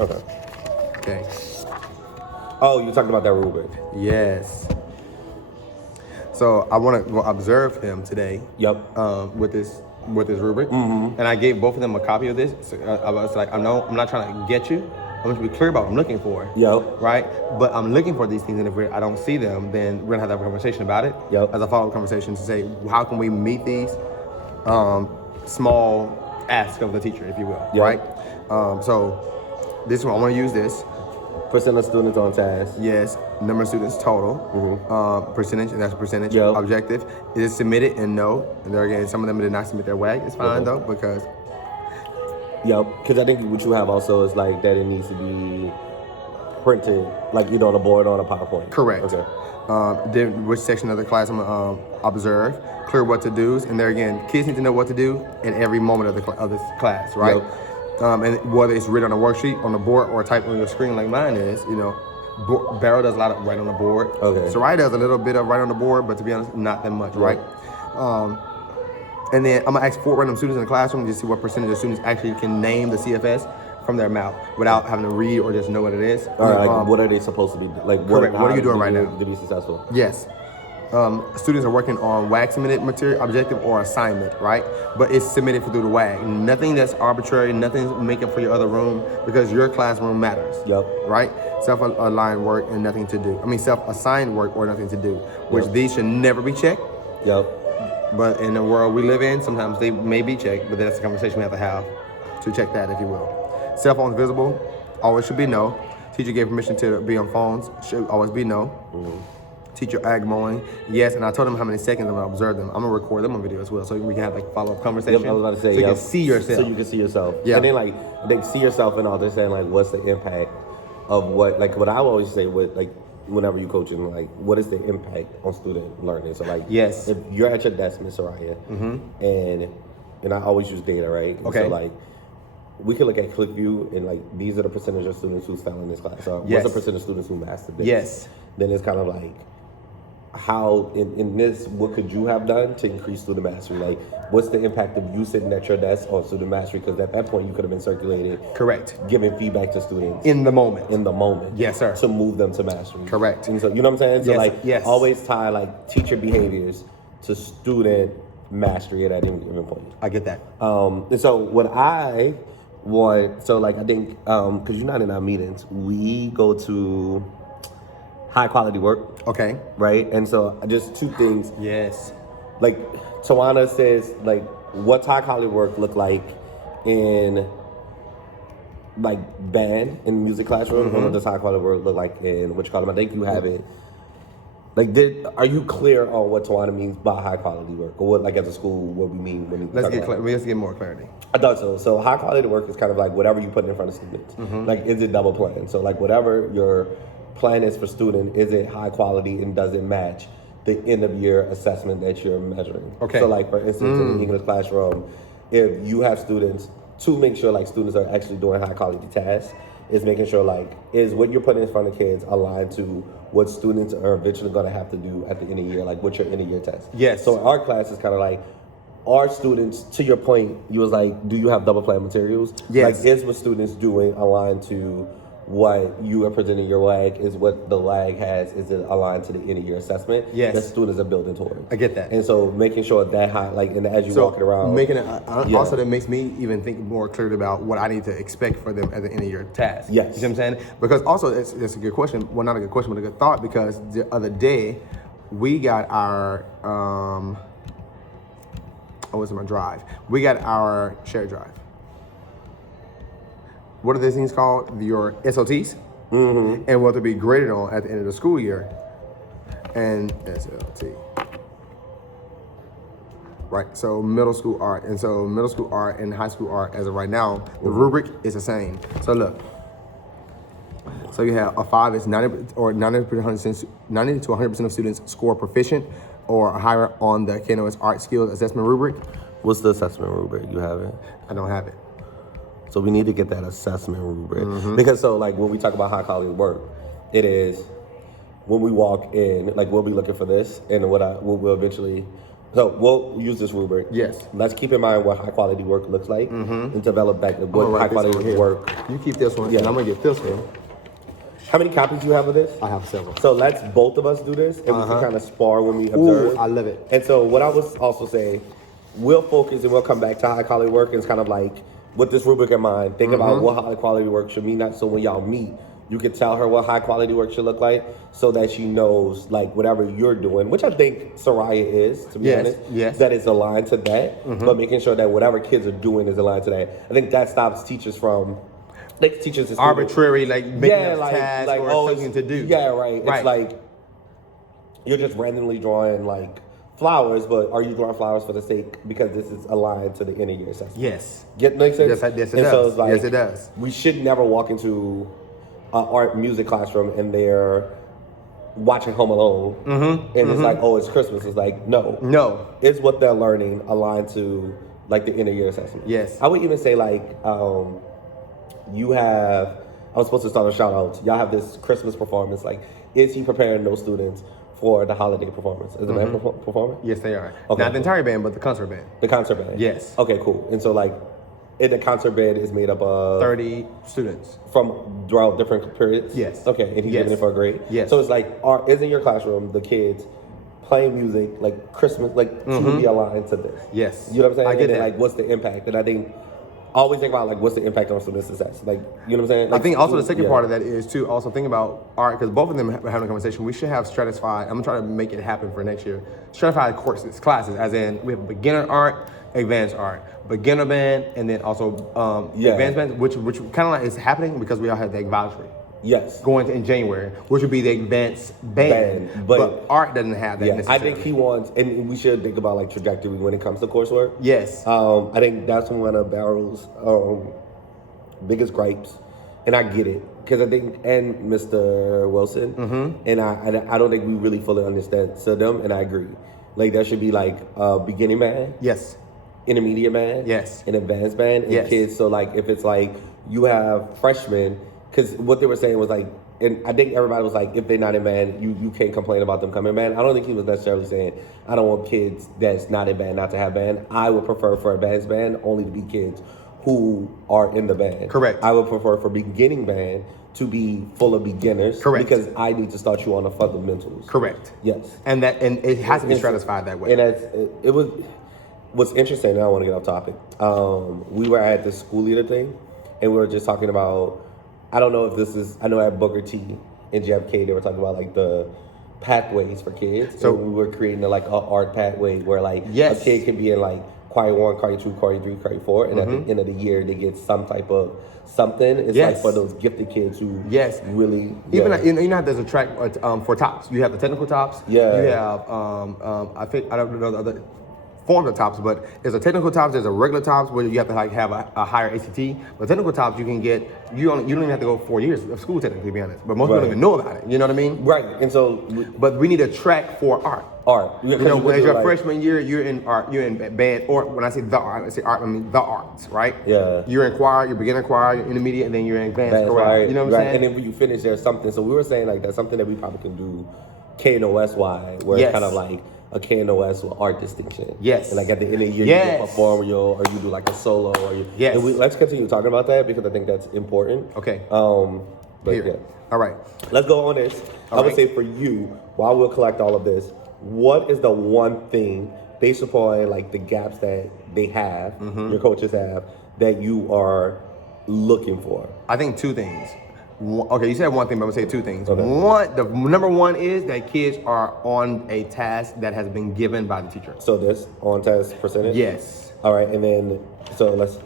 Okay. Okay. Oh, you talking about that rubric? Yes. So I want to go observe him today. Yep. With this rubric, and I gave both of them a copy of this. So I was like, I'm not trying to get you. I'm going to be clear about what I'm looking for. Yep. Right. But I'm looking for these things, and if I don't see them, then we're gonna have to have a conversation about it. Yep. As a follow-up conversation to say how can we meet these small asks of the teacher, if you will. Yep. Right. So this one I want to use this. Percent of students on task. Yes, number of students total, percentage, and that's a percentage. Yep. Objective. Is it submitted? And no. And there again, some of them did not submit their WAG. It's fine though, because Yep. Because I think what you have also is like that it needs to be printed, like on a board or on a PowerPoint. correct. Okay. Then which section of the class I'm gonna observe, clear what to do's, and there again, kids need to know what to do in every moment of the class, right? Yep. And whether it's written on a worksheet, on the board, or typed on your screen like mine is, Barrow does a lot of write on the board. Okay. Soraya does a little bit of write on the board, but to be honest, not that much, right? And then I'm gonna ask 4 random students in the classroom to see what percentage of students actually can name the CFS from their mouth without having to read or just know what it is. All right. Like, what are they supposed to be like? correct. What are you doing right now? To be successful? Yes. Students are working on WAG submitted material, objective, or assignment, right? But it's submitted through the WAG. Nothing that's arbitrary, nothing make up for your other room because your classroom matters. Yep. Right? Self-aligned work and nothing to do. I mean, self-assigned work or nothing to do, which Yep. these should never be checked. Yep. But in the world we live in, sometimes they may be checked, but that's a conversation we have to have to check that, if you will. Cell phones visible, always should be no. Teacher gave permission to be on phones, should always be no. Teacher ag mowing, yes, and I told them how many seconds I'm gonna observe them. I'm gonna record them on video as well, so we can have like follow-up conversation. Yep, I was about to say, so you can see yourself. So you can see yourself. Yeah. And then like they see yourself and all. They're saying like, what's the impact of what I always say with like whenever you coaching, like what is the impact on student learning? So like, Yes. if you're at your desk, Miss Soraya, and I always use data, right? And Okay. So like, we can look at ClickView and like these are the percentage of students who fell in this class. So Yes. what's the percentage of students who mastered this? Yes. Then it's kind of like, how in this, what could you have done to increase student mastery? Like, what's the impact of you sitting at your desk on student mastery? Because at that point, you could have been circulating, Correct. giving feedback to students In the moment. in the moment. Yes, sir. To move them to mastery. Correct. And so, you know what I'm saying? So, Yes, like, yes. always tie like teacher behaviors to student mastery at any given point. I get that. And so, what I want, so like, I think, because you're not in our meetings, we go to high quality work. Okay. Right? And so just 2 things. Yes. Like Tawana says, like, what's high quality work look like in like band in the music classroom? And what does high quality work look like in what you call them? I think you have it. Like, are you clear on what Tawana means by high quality work? Or what, like, as a school, what we mean when we Let's talk get about let's get more clarity. I thought so. So high quality work is kind of like whatever you put in front of students. Like, is it double planned? So like whatever your plan is for student, is it high quality and does it match the end of year assessment that you're measuring? Okay. So like for instance, in the English classroom, if you have students, to make sure like students are actually doing high quality tasks, is making sure like, is what you're putting in front of kids aligned to what students are eventually going to have to do at the end of the year, like what's your end of year test? Yes. So our class is kind of like, our students, to your point, you was like, do you have double plan materials? Yes. Like, is what students doing aligned to what you are presenting your WAG? Is what the WAG has, is it aligned to the end of your assessment? Yes. That students are building towards. I get that. And so making sure that high, like, and as you walking around. making it Yeah. also that makes me even think more clearly about what I need to expect for them at the end of your task. Yes. You know what I'm saying? Because also it's a good question. Well, not a good question, but a good thought. Because the other day we got our was my drive. We got our shared drive. What are these things called? Your SOTs, and what to be graded on at the end of the school year, and SLT. Right, so middle school art, and so middle school art and high school art as of right now, the rubric is the same. So look, so you have a 5 is 90 or 90 to 100% of students score proficient or higher on the KNOS art skills assessment rubric. What's the assessment rubric? You have it? I don't have it. So we need to get that assessment rubric. Because so like when we talk about high quality work, it is when we walk in, like we'll be looking for this, and what we'll eventually So we'll use this rubric. Yes. Let's keep in mind what high quality work looks like and develop back I'm gonna what high write this quality one here. work. You keep this one, Yeah. and I'm gonna get this one. How many copies do you have of this? I have several. So let's both of us do this, and we can kind of spar when we Ooh, observe. I love it. And so what I was also saying, we'll focus and we'll come back to high quality work, and it's kind of like with this rubric in mind, think about what high quality work should mean. So when y'all meet, you can tell her what high quality work should look like, so that she knows like whatever you're doing, which I think Soraya is, to be Yes, honest. yes. That is aligned to that, but making sure that whatever kids are doing is aligned to that. I think that stops teachers from. Like teachers is Arbitrary, like making up tasks or oh, something to do. Yeah, right. Right. It's like you're just randomly drawing like flowers, but are you drawing flowers for the sake because this is aligned to the end of year assessment? Yes. Get make sense? Yes, yes, it And does. so it's like, Yes, it does. We should never walk into an art music classroom and they're watching Home Alone, and it's like, oh, it's Christmas. It's like, no, No. it's what they're learning aligned to like the end of year assessment. Yes. I would even say like. You have, I was supposed to start a shout out. Y'all have this Christmas performance. Like, is he preparing those students for the holiday performance? Is the band performing? Yes, they are. Okay. Not the entire band, but the concert band. The concert band? Yes. Okay, cool. And so, like, the concert band is made up of 30 students. from throughout different periods? Yes. Okay, and he's Yes. giving it for a grade? Yes. So it's like, is in your classroom, the kids playing music, like Christmas, like to be aligned to this? Yes. You know what I'm saying? I get And then, that. like, what's the impact? And I think, I always think about like what's the impact on student success. Like, you know what I'm saying? Like, I think also the second yeah. part of that is to also think about art, because both of them are having a conversation. We should have stratified. I'm trying to make it happen for next year. Stratified courses, classes, as in we have beginner art, advanced art, beginner band, and then also advanced band, which kind of like is happening because we all have the advisory Yes. going in January, which would be the advanced band. But- But art doesn't have that Yeah, I necessarily. think he wants, and we should think about like trajectory when it comes to coursework. Yes. I think that's one of Barrel's biggest gripes, and I get it because I think, and Mr. Wilson, and I don't think we really fully understand them, and I agree. Like there should be like a beginning band, Yes. intermediate band, Yes. an advanced band, and Yes. kids. So like if it's like you have freshmen, because what they were saying was like, and I think everybody was like, if they're not in band, you can't complain about them coming in band. I don't think he was necessarily saying I don't want kids that's not in band not to have band. I would prefer for advanced band only to be kids who are in the band. Correct. I would prefer for beginning band to be full of beginners. Correct. Because I need to start you on the fundamentals. Correct. Yes. And it has to be stratified that way. And it was what's interesting. And I don't want to get off topic. We were at the school leader thing, and we were just talking about. I don't know if this is. I know at Booker T and JFK they were talking about like the pathways for kids. So- So we were creating like an art pathway where like Yes. a kid can be in like choir 1, choir 2, choir 3, choir 4, and at the end of the year they get some type of something. It's Yes. like for those gifted kids who Yes. really Even yeah. like, you know how there's a track for tops. You have the technical tops. Yeah. You have I think I don't know the other forms of tops, but there's a technical tops. There's a regular tops where you have to like have a higher ACT. But technical tops you can get. You don't even have to go 4 years of school technically, to be honest. But most people don't Right. even know about it. You know what I mean? right. And so But we need a track for art. art. You know, as your freshman year, you're in art, you're in band, or when I say the art, I say art, I mean the arts, right? Yeah. You're in choir, you're beginner choir, you're intermediate, and then you're in advanced That's choir. right. You know what I'm right. saying? And then when you finish, there's something. So we were saying like that's something that we probably can do KNOS-wide, where Yes. it's kind of like a KNOS with art distinction. Yes. And like at the end of the year, Yes. you perform or you do like a solo or you. Yes. And let's continue talking about that because I think that's important. Okay. But Here. yeah. All right. Let's go on this. All I would right. say for you, while we'll collect all of this, what is the one thing based upon like the gaps that they have, your coaches have, that you are looking for? I think two things. Okay, you said one thing, but I'm gonna say two things. Okay. One, the number one is that kids are on a task that has been given by the teacher. So this on task percentage? Yes. All right, and then so let's.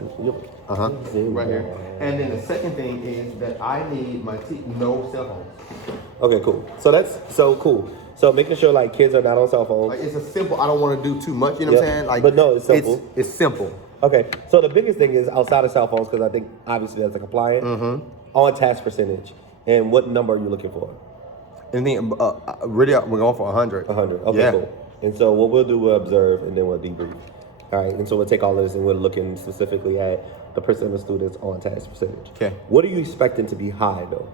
Right here. And then the second thing is that I need my no cell phones. Okay, cool. So that's so cool. So making sure like kids are not on cell phones. Like it's a simple. I don't want to do too much. You know what I'm Yeah. saying? Like, But no, it's simple. It's simple. Okay, so the biggest thing is outside of cell phones because I think obviously that's a compliant on task percentage. And what number are you looking for? And then really, we're going for 100. 100. Okay, Yeah. cool. And so what we'll do, we'll observe and then we'll debrief. All right, and so we'll take all of this and we're looking specifically at the percent of students on task percentage. Okay. What are you expecting to be high though?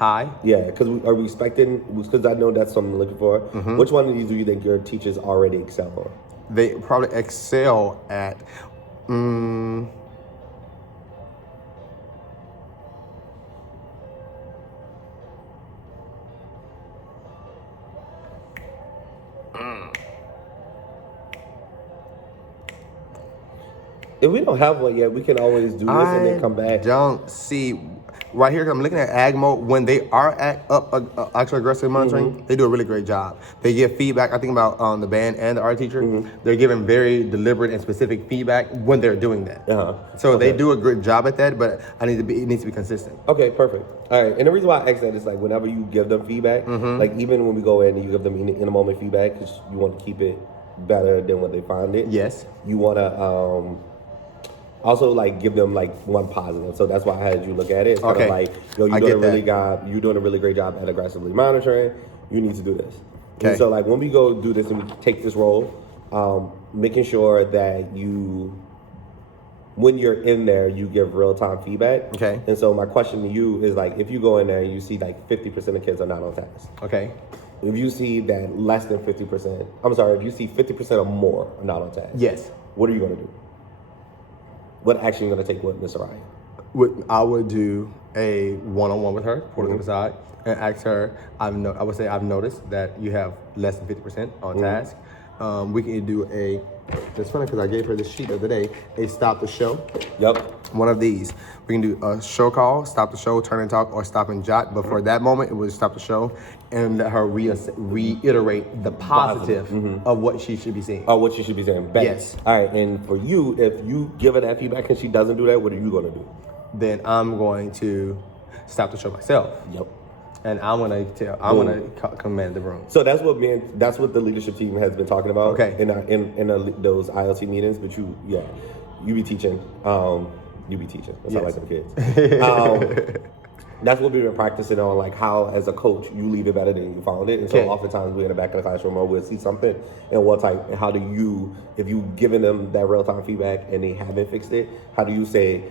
high. Yeah, because are we expecting? Because I know that's something I'm looking for. Which one of these do you think your teachers already excel on? They probably excel at. If we don't have one yet, we can always do this and then come back. Don't see right here. 'Cause I'm looking at ag mode. When they are actually aggressive monitoring, they do a really great job. They give feedback. I think about the band and the art teacher. They're giving very deliberate and specific feedback when they're doing that. So they do a good job at that. But it needs to be consistent. Okay, perfect. All right, and the reason why I ask that is like whenever you give them feedback, like even when we go in and you give them in a moment feedback, because you want to keep it better than what they find it. Yes. You want to also like give them like one positive. So that's why I had you look at it. It's kind of like, yo, you're doing a really great job at aggressively monitoring. You need to do this. Okay. And so like when we go do this and we take this role, making sure that when you're in there, you give real-time feedback. Okay. And so my question to you is like, if you go in there and you see like 50% of kids are not on task. Okay. If you see that less than 50%, if you see 50% or more are not on task. Yes. What are you going to do? What action are you going to take with Miss Soraya? I would do a one-on-one with her, pull her to the side, and ask her. I would say I've noticed that you have less than 50% on task. We can do a. It's funny because I gave her this sheet the other day. A stop the show. Yep. One of these. We can do a show call, stop the show, turn and talk, or stop and jot. But for that moment, it was stop the show and let her reiterate the positive of what she should be saying. Oh, what she should be saying. Bang. Yes. All right. And for you, if you give her that feedback and she doesn't do that, what are you going to do? Then I'm going to stop the show myself. Yep. And I'm gonna command the room. So that's what the leadership team has been talking about. Okay. In those ILT meetings, but you be teaching. You be teaching. That's how I like them kids. That's what we've been practicing on, like how as a coach you leave it better than you found it. And so oftentimes we're in the back of the classroom or we'll see something and what type. And how do you, if you giving them that real time feedback and they haven't fixed it, how do you say,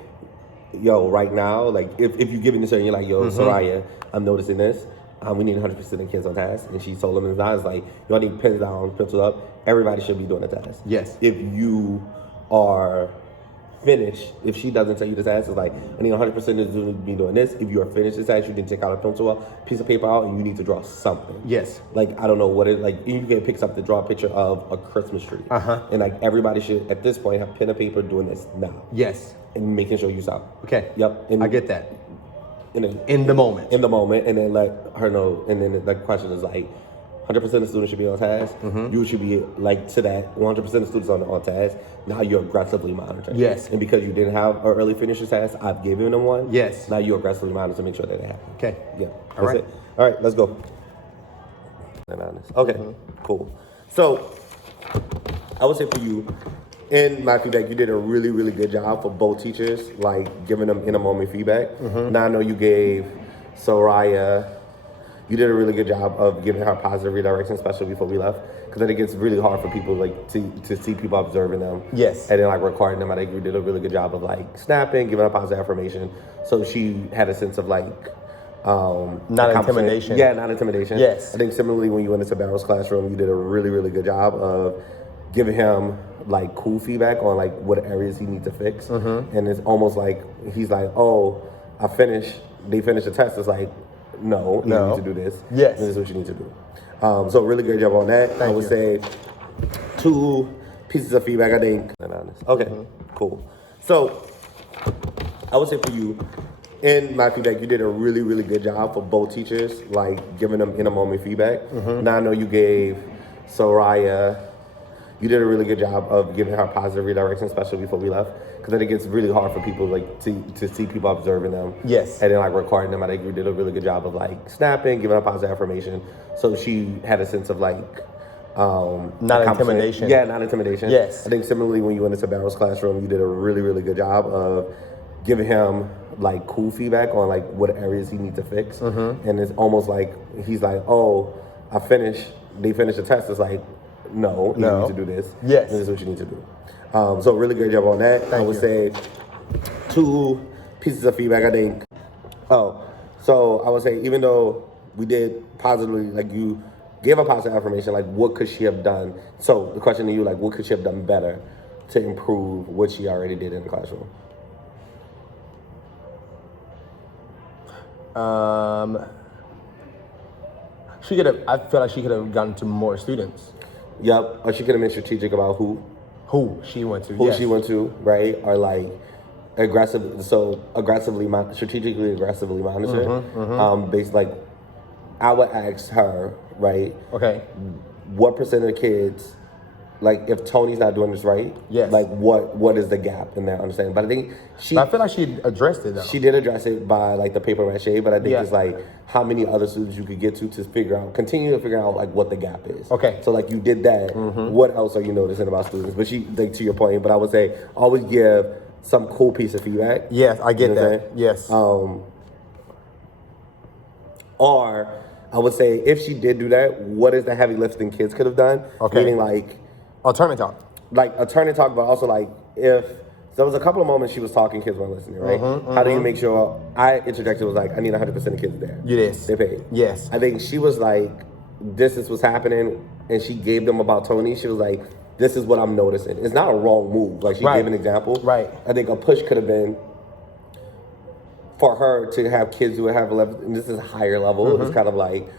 yo, right now, like if you're giving this and you're like, yo, Soraya, I'm noticing this. We need 100% of kids on task. And she told them in his eyes, like, yo, I need pens down, pencils up. Everybody should be doing the task. Yes. If you are finished, if she doesn't tell you the task, it's like, I need 100% of students to be doing this. If you are finished this task, you can take out a pencil, piece of paper out, and you need to draw something. Yes. Like, I don't know what it, like, you can pick up to draw a picture of a Christmas tree. And like, everybody should, at this point, have pen and paper doing this now. Yes. And making sure you stop. Okay. Yep. I get that. In the moment. In the moment, and then let her know. And then the question is like, 100% of students should be on task. You should be like to that 100% of students on task. Now you're aggressively monitoring. Yes. And because you didn't have an early finishes task, I've given them one. Yes. Now you aggressively monitor to make sure that they happen. Okay. Yeah. All right. All right. Let's go. Okay. Cool. So I would say for you, in my feedback, you did a really, really good job for both teachers, like giving them in a moment feedback. Now I know you gave Soraya. You did a really good job of giving her positive redirection, especially before we left, because then it gets really hard for people like to see people observing them. Yes. And then like recording them. I think you did a really good job of like snapping, giving her positive affirmation, so she had a sense of like not intimidation. Yeah, not intimidation. Yes. I think similarly when you went into Barrow's classroom, you did a really, really good job of giving him like cool feedback on like what areas he needs to fix. And it's almost like he's like, oh, I finished. They finished the test. It's like, no, you need to do this. Yes. This is what you need to do. So really great job on that. I would say 2 pieces of feedback, I think. Okay, cool. So I would say for you, in my feedback, you did a really, really good job for both teachers, like giving them in a moment feedback. Now I know you gave Soraya. You did a really good job of giving her positive redirection, especially before we left, because then it gets really hard for people like to see people observing them. Yes. And then like recording them. I think you did a really good job of like snapping, giving her positive affirmation, so she had a sense of like not intimidation. Yeah, not intimidation. Yes. I think similarly when you went into Barrow's classroom, you did a really, really good job of giving him like cool feedback on like what areas he needs to fix. And it's almost like he's like, oh, I finished. They finished the test. It's like, no, you need to do this. Yes. This is what you need to do. So really great job on that. I would say 2 pieces of feedback, I think. Oh, So I would say, even though we did positively, like you gave a positive affirmation, like what could she have done? So the question to you, like, what could she have done better to improve what she already did in the classroom? She could have. I feel like she could have gotten to more students. Yep. Or she could have been strategic about who She went to. she went to, right? Or like strategically aggressively monitor. Based like, I would ask her, right? Okay. What percent of the kids, like, if Tony's not doing this right, Yes. like what is the gap in that understanding? But I think I feel like she addressed it though. she did address it by like the paper mache, but I think Yeah. it's like how many other students you could get to continue to figure out like what the gap is. Okay. So like you did that. What else are you noticing about students? But she, like, to your point, but I would say always give some cool piece of feedback. Yes, I get You know what I'm that. saying? Yes. Or I would say if she did do that, what is the heavy lifting kids could have done? Okay. Meaning like Alternative talk. a turn and talk, but also like if there was a couple of moments she was talking, kids weren't listening, right? How do you make sure? I interjected, was like, I need 100% of kids there. Yes. They paid. Yes. I think she was like, this is what's happening, and she gave them about Tony. She was like, this is what I'm noticing. It's not a wrong move. Like, she Right. gave an example. Right. I think a push could have been for her to have kids who have level, and this is higher level. It's kind of like,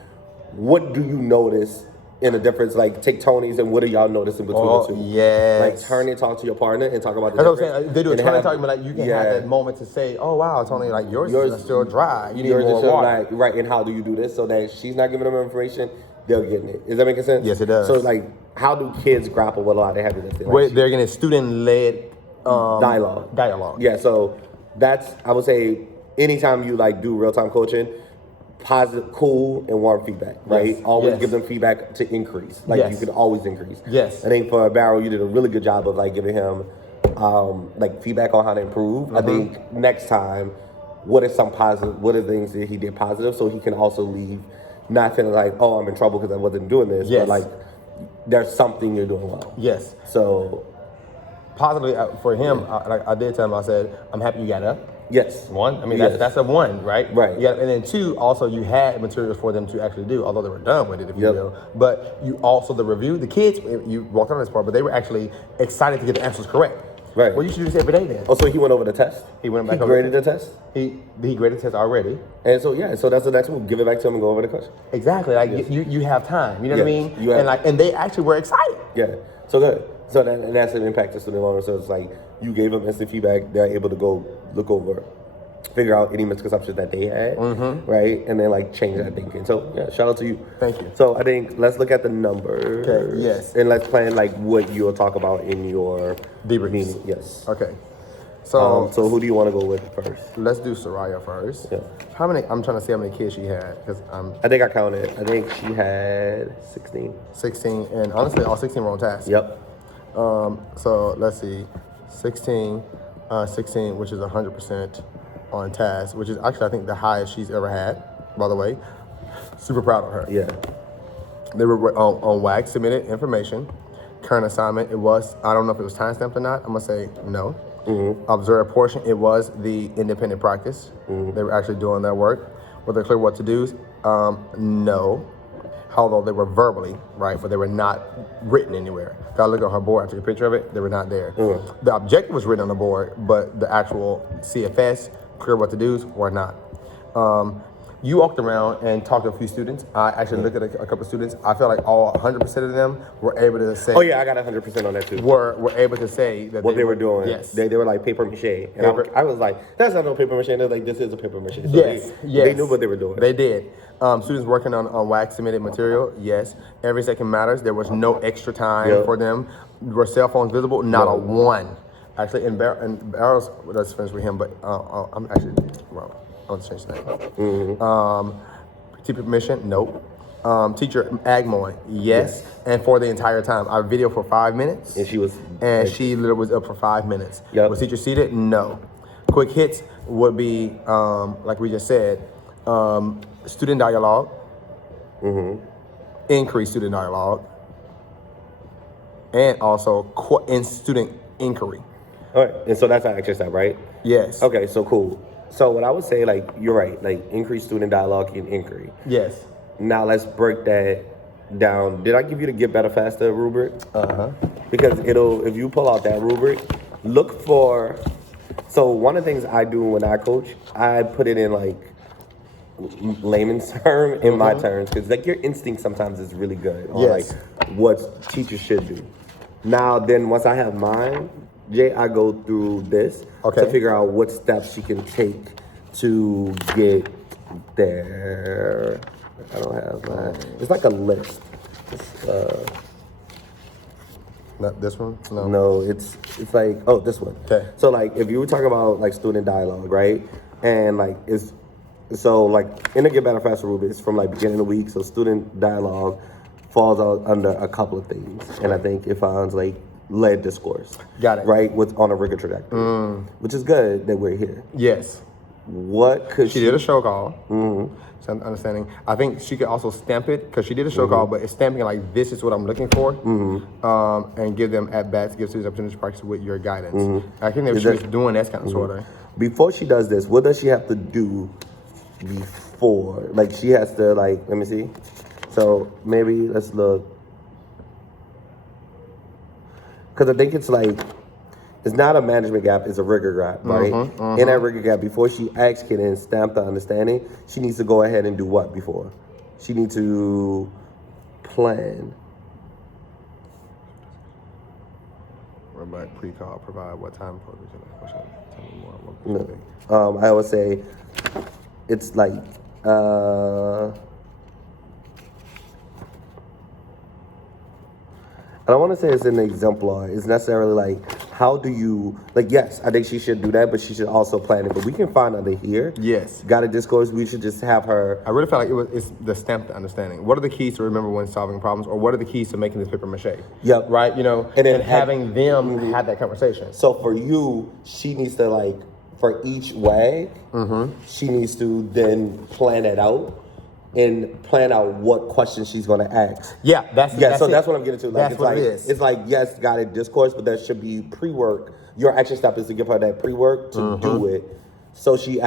what do you notice in a difference? Like, take Tony's and what are y'all noticing between the two? Yes. Like, turn and talk to your partner and talk about the That's what I'm difference. saying. Like, they do a And turn and have- talk, but like you can yeah. have that moment to say, "Oh wow, Tony, like yours is still dry. You need yours is more still water." like, right, and how do you do this so that she's not giving them information, they're getting it? Is that making sense? Yes, it does. So, like, how do kids grapple with a lot of heavy lifting? Like, Where they're getting student-led dialogue. Dialogue. Yeah, so that's, I would say, anytime you like do real time coaching, positive, cool, and warm feedback, right? Yes, Always yes. give them feedback to increase. Like, Yes. you can always increase. Yes. I think for Barrow, you did a really good job of like giving him like feedback on how to improve. I think next time, what are things that he did positive so he can also leave not feeling like, oh, I'm in trouble because I wasn't doing this, Yes. but like there's something you're doing well. Yes. So, Positively for him, I did tell him. I said, "I'm happy you got up." yes. One, I mean Yes. that's a one, right? Right. Yeah, and then two, also you had materials for them to actually do, although they were done with it, if you Yep. will. But you also the review, the kids, you walked on this part, but they were actually excited to get the answers correct. Right. Well, you should do this every day then. Oh, so he went over the test? He went back He over graded the test? He graded the test already. And so, yeah, so that's the next move. Give it back to him and go over the question. Exactly. Like you have time. You know what I Yes, mean? you have- And they actually were excited. Yeah. So good. So and that's an impact to student learning. So it's like you gave them instant feedback. They're able to go look over, figure out any misconceptions that they had, right? And then like change that thinking. So yeah, shout out to you. Thank you. So I think let's look at the numbers. Okay, yes. And let's plan like what you'll talk about in your Debriefs. meeting. Yes. Okay. So, So who do you want to go with first? let's do Soraya first. Yeah. How many? I'm trying to see how many kids she had because I'm I think I counted. I think she had 16. 16, and honestly, all 16 were on task. Yep. So let's see, 16, which is 100% on task, which is actually I think the highest she's ever had. By the way, super proud of her. Yeah. They were on WAG submitted information. Current assignment, it was, I don't know if it was time stamped or not. I'm gonna say no. Observed portion, it was the independent practice. They were actually doing their work. Were they clear what to do? No. Although they were verbally, right, but they were not written anywhere. If I look at her board, I took a picture of it, they were not there. The objective was written on the board, but the actual CFS, clear what to do's, were not. You walked around and talked to a few students. I actually looked at a couple of students. I feel like all 100% of them were able to say. Oh yeah, I got 100% on that too. Were able to say that What they were doing. Yes. They were like paper mache. And I was like, that's not no paper mache. They're like, this is a paper mache. So Yes, yes. They knew what they were doing. They did. Students working on WAC submitted material, yes. Every second matters. There was no extra time Yep. for them. Were cell phones visible? Not No. a one. Actually, in Barrow's, let's finish with him, but I'm actually wrong. I want to change the name. Teacher permission? Nope. Teacher Agmoy? Yes. And for the entire time. Our video for 5 minutes. And she was. And like, she literally was up for 5 minutes. Yep. Was teacher seated? No. Quick hits would be, like we just said, student dialogue, increased student dialogue, and also in student inquiry. All right. And so that's our action step, right? Yes. Okay, so cool. So what I would say, like, you're right, like increase student dialogue and inquiry. Yes. Now let's break that down. Did I give you the Get Better Faster rubric? Because if you pull out that rubric, look for. So one of the things I do when I coach, I put it in like layman's term in my terms, because like your instinct sometimes is really good on Yes. like what teachers should do. Now then, once I have mine, Jay, I go through this Okay. to figure out what steps she can take to get there. I don't have mine. It's like a list. Not this one? No. No, it's like, oh, this one. Okay. So like if you were talking about like student dialogue, right? And like it's so like in the Get Better Faster rubric, it's from like beginning of the week. So student dialogue falls out under a couple of things. And I think it finds like led discourse. Got it. Right? With on a rigor trajectory. Which is good that we're here. Yes. What could She did a show call. So I'm understanding. I think she could also stamp it because she did a show call, but it's stamping it like this is what I'm looking for, and give them at bats, give students opportunities to practice with your guidance. I think that she was doing that kind of sort of. Before she does this, what does she have to do before? Like she has to like, let me see. So maybe let's look. Because I think it's like, it's not a management gap, it's a rigor gap, right? In that rigor gap, before she asks kid and stamp the understanding, she needs to go ahead and do what before? She needs to plan. But pre-call, provide what time for this question. Tell me more. What No. I would say it's like, I don't want to say it's an exemplar. It's necessarily like, how do you, like, yes, I think she should do that, but she should also plan it. But we can find under here. Yes. Got a discourse. We should just have her. I really felt like it's the stamped understanding. What are the keys to remember when solving problems, or what are the keys to making this paper mache? Yep. Right. You know, And then and having them have that conversation. So for you, she needs to like, for each wag, she needs to then plan it out and plan out what questions she's going to ask. Yeah, that's So it. that's what I'm getting to. Like, That's it's what like, it is. It's like, yes, got it, discourse, but there should be pre-work. Your action step is to give her that pre-work to do it, so you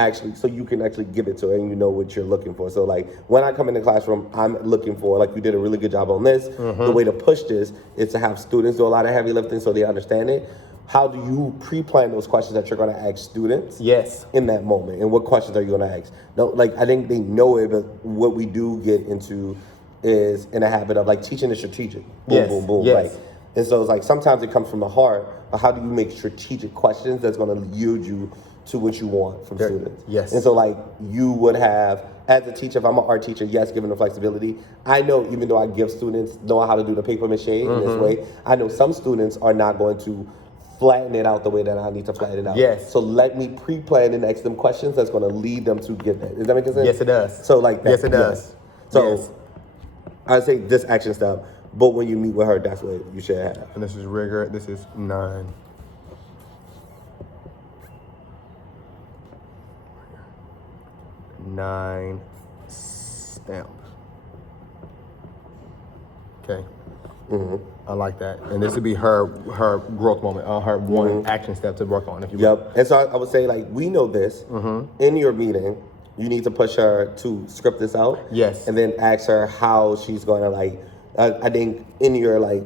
can actually give it to her and you know what you're looking for. So like, when I come in the classroom, I'm looking for, like, you did a really good job on this. The way to push this is to have students do a lot of heavy lifting so they understand it. How do you pre-plan those questions that you're going to ask students? Yes. In that moment, and what questions are you going to ask? No, like, I think they know it, but what we do get into is in a habit of like teaching is strategic. Boom, Yes, boom, boom. yes. Like, and so it's like sometimes it comes from the heart. But how do you make strategic questions that's going to yield you to what you want from students? Yes. And so like you would have, as a teacher, if I'm an art teacher, yes, given the flexibility, I know even though I give students know how to do the paper mache in this way, I know some students are not going to flatten it out the way that I need to flatten it out. Yes. So let me pre-plan and ask them questions that's going to lead them to get that. Does that make sense? Yes, it does. So like that. Yes, it does. So Yes. I say this action step, but when you meet with her, that's what you should have. And this is rigor. This is 9. Nine stamp. Okay. I like that. And this would be her growth moment, her one action step to work on, if you will. Yep. And so I would say, like, we know this. In your meeting, you need to push her to script this out. Yes. And then ask her how she's going to, like, I think in your, like,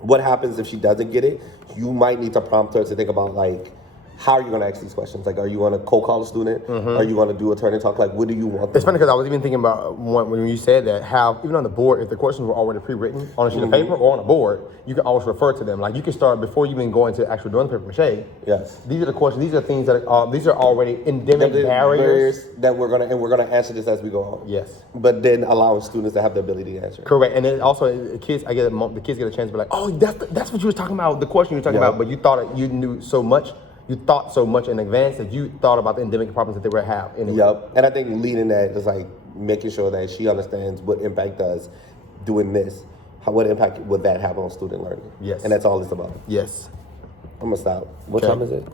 what happens if she doesn't get it? You might need to prompt her to think about, like, how are you going to ask these questions? Like, are you going to cold call a student? Are you going to do a turn and talk? Like, what do you want? It's funny because I was even thinking about when you said that, how even on the board, if the questions were already pre-written on a sheet of paper or on a board, you can always refer to them. Like you can start before you even go into actually doing the paper mache. Yes. These are the questions. These are things that these are already endemic barriers. that we're gonna answer this as we go on. Yes. But then allowing students to have the ability to answer. Correct, and then also the kids get a chance to be like, oh, that's what you were talking about, the question you were talking about, but you thought you knew so much. You thought so much in advance that you thought about the endemic problems that they would have. Anyway. Yep. And I think leading that is like making sure that she understands what impact does doing this. What impact would that have on student learning? Yes. And that's all it's about. Yes. I'm gonna stop. What Okay. time is it?